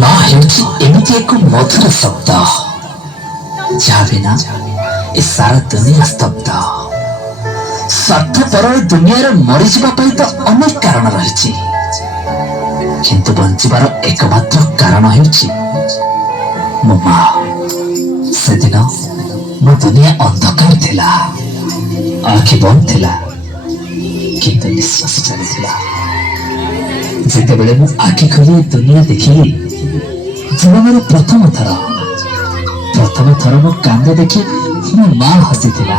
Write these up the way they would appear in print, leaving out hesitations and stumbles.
ମା ହେଉଛି ଏମିତି ଏକ ମଧୁର ଶବ୍ଦ ଯାହା ବିନା ଏ ସାରା ଦୁନିଆ ସ୍ତବ୍ଧ। ସ୍ୱାର୍ଥପର ଏ ଦୁନିଆରେ ମରିଯିବା ପାଇଁ ତ ଅନେକ କାରଣ ରହିଛି, କିନ୍ତୁ ବଞ୍ଚିବାର ଏକମାତ୍ର କାରଣ ହେଉଛି ମୋ ମା। ସେଦିନ ମୋ ଦୁନିଆ ଅନ୍ଧକାର ଥିଲା, ଆଖି ବନ୍ଦ ଥିଲା, କିନ୍ତୁ ନିଶ୍ୱାସ ଚାଲିଥିଲା। ଯେତେବେଳେ ମୁଁ ଆଖି ଖୋଲି ଦୁନିଆ ଦେଖିଲି, ଜୀବନର ପ୍ରଥମ ଥର ମୋ କାନ୍ଦ ଦେଖି ମୋ ମା ହସିଥିଲା।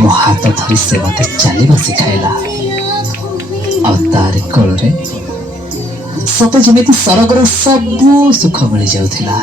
ମୋ ହାତ ଧରି ସେ ମତେ ଚାଲିବା ଶିଖାଇଲା, ଆଉ ତାରି କୋଳରେ ସତେ ଯେମିତି ସରଗର ସବୁ ସୁଖ ମିଳିଯାଉଥିଲା।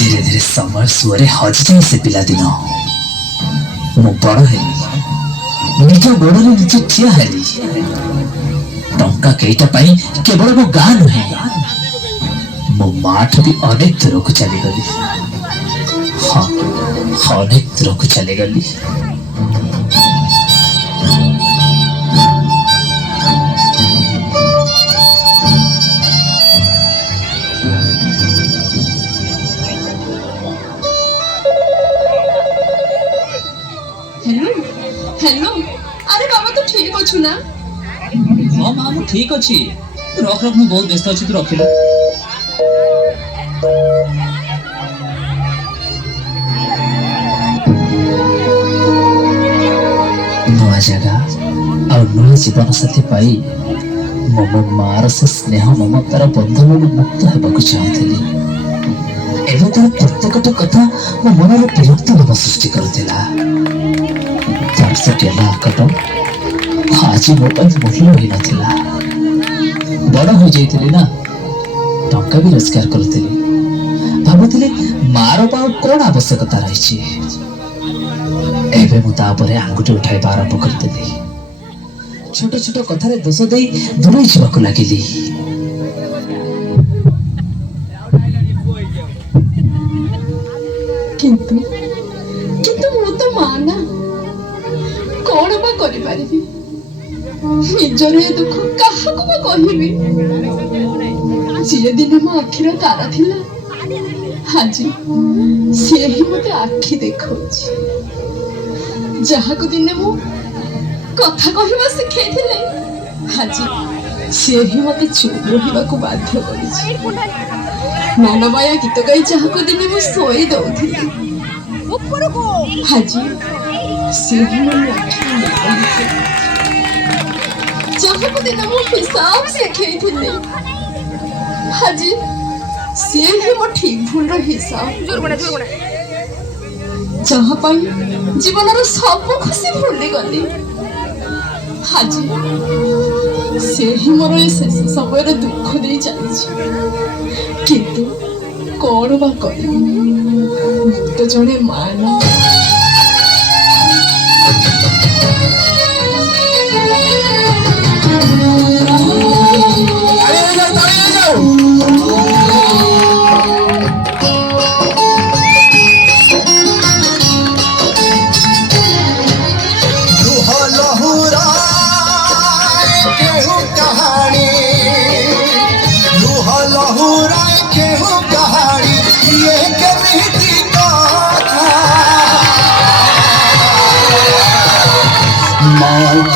धीरे धीरे समय सुअरे हजि जाए से पिलादिन। मु बड़ हेली, निज गोड़े निजे ठिया हेली। टंका केईटा पाई केवल मो गाँ नुहे, मो माठ भी अनेक दूर को चलीगली। हाँ, अनेक दूर को चलीगली। हेलो, अरे बाबा तू ठीक अच्छु ना? हाँ माँ मु ठीक अच्छी। रख रख, मु बहुत व्यस्त अच्छी, तू रखिल। नुआ जगह और नुआ जीवन साथी पाई मो मार से स्नेह ममतार बंधन मुक्त होगा चाहूली। एवं तार प्रत्येकट कथा मो मन विरक्त भाव सृष्टि करुला। आकट आज मो मूल्य रही नाला। बड़ हो जाइली ना, टंका भी रोजगार करुली। भावुली मार कौन आवश्यकता रही। एवं मुझे आंगुठी उठाइबा आरंभ करदेली। छोट छोट कथार दोष दे दूरे जावाक लगिली। किंतु किंतु मु तो माना कौन बा करि पारिबी। निजर ए दुख काहाकु बा कहिबी। जे दिन मो आखिर तारा थिला, आज से ही मते आखि देखौछि। जहाको दिने मु कथा कहिबा सिखैथिले, आज से ही मते चुप रहिबाकु बाध्य करिछि। मानमाया गीत गाई जहाको दिने मु सोई दउथिली, आज से ही मो आखि देखौछि। जहाको दिने मु हिसाब सिखैथिले, आज से ही मो ठीक भूल रो हिसाब। ଯାହା ପାଇଁ ଜୀବନର ସବୁ ଖୁସି ଭୁଲିଗଲି। ଆଜି ସେହି ମୋର ଏ ଶେଷ ସମୟରେ ଦୁଃଖ ଦେଇ ଚାଲିଛି। କିନ୍ତୁ କଣ ବା କରିବି, ମୁଁ ତ ଜଣେ ମା ନା।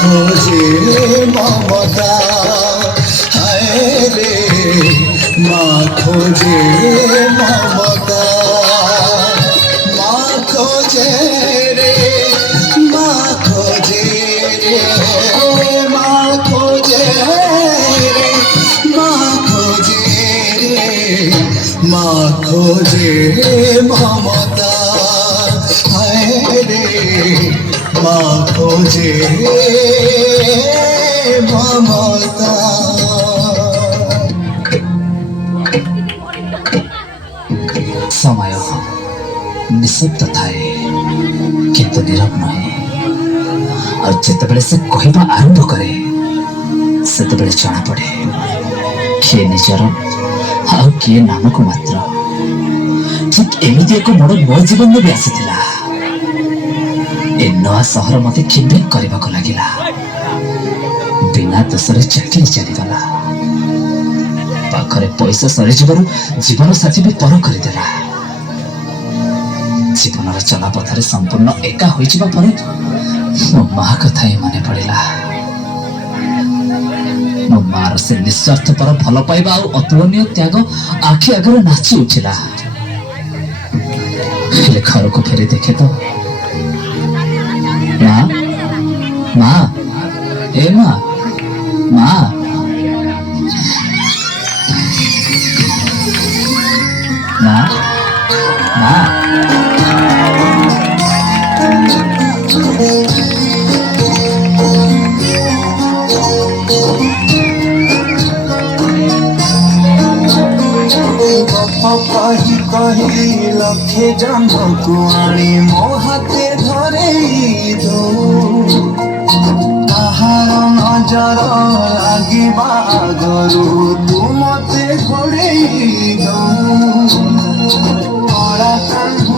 खोजे ममता हाय रे माँ खोजे ममता माँ खोजे रे माँ खोजे रे माँ खोजे रे माँ खोजे रे माँ खोजे ममता हाय रे माँ खोजे ममता। समय निशब्द थाए किंतु नीरव नहे और जितेबले से कहवा आरंभ करे सेतेबले जना पड़े किए निजर आउ किए नामक मात्र। ठीक एमती एक मोड़ मो जीवन में भी आसीथिला। ए नया सहर मते खिनभिन करबाको लागिला। बिना दोषरे चाकरी चलीगला। पाखरे पैसा सरी जीवन साथी भी पर करदेला। जीवन चला पथारे संपूर्ण एका हो मो माँ कथा ही मन पड़ा। मो मार से निस्वार्थ पर भल पाइबा और अतुलनीय त्याग आखि आगे नाची उठिला। घर को फेरी देखे तो माँ माँ ए माँ माँ माँ माँ कही कही लखे जन्म कुआणी मो हाथे धरे दो ताहार नजर लागिबा आगरू तू मते घोड़ेई दो तोरा कान्हू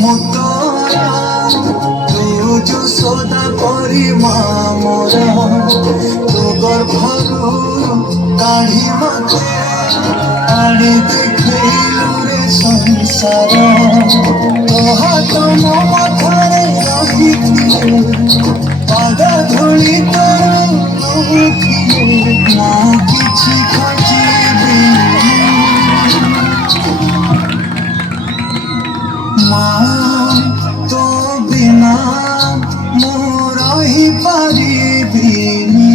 मु तोरा तू जो सदा करी माँ मोरा तू गर्भरू काढ़ी मते आड़ी देखैलु रे संसार तो हाथ मो मथारे रखिथिले पादा धूली तो नहुथिले ना किछि खोजिबी माँ तो बिना मु रही पारिबिनी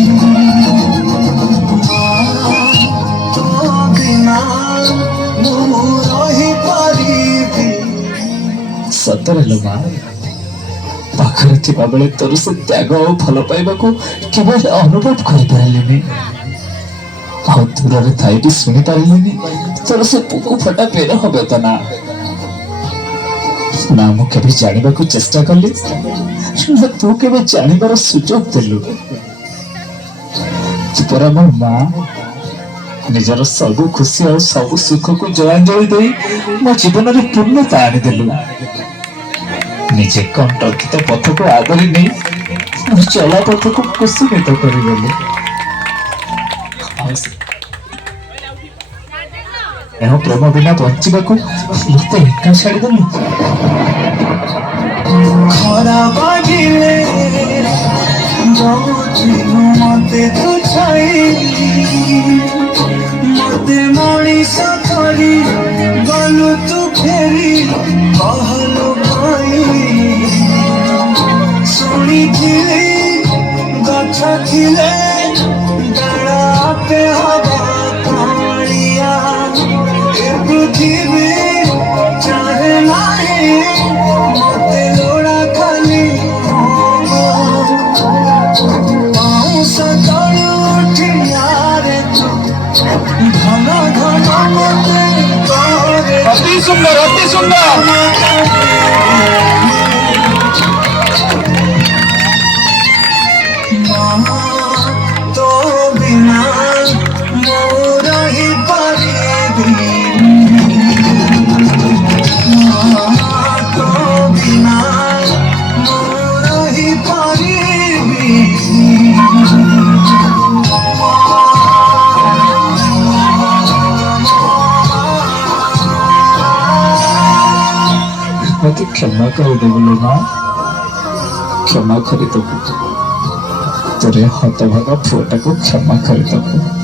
सतरे लो माँ पाखरे थिबा बेले तोर से त्याग और भल पाइबा को केवल अनुभव कर पारलेनी आ दूर रे थाई भी सुनी पारलेनी तोर से पुकु फटा पेर होबे त ना ना मु केबे जानिबा को चेष्टा करली ना तू केबे जानिबार सुजोग देलु तोरा मो माँ निजर सबु खुशी और सबु सुख को जलांजलि दे मो जीवन रे पूर्णता आनी देलु निजे कंटकित पथ को आदरी नहीं चला पथ को कुसुमित करगलु एह प्रेम बिना बंचिबा को मते एका छाड़ी देलु खरा बागिले जोजिनु मते तू छाई मते मणिष करी गलु तू फेरी कहलु पाई शुणिथिले गछ थिले डाला पे हवा कालिया ए पृथ्वी चाहे नाही तो बिना ମୁଁ ରହିପାରିବି तो बिना ମୁଁ ରହିପାରିବି मत क्षमा कर दे बोले माँ क्षमा कर दो तेरे हतभागा पुअटा को क्षमा कर दो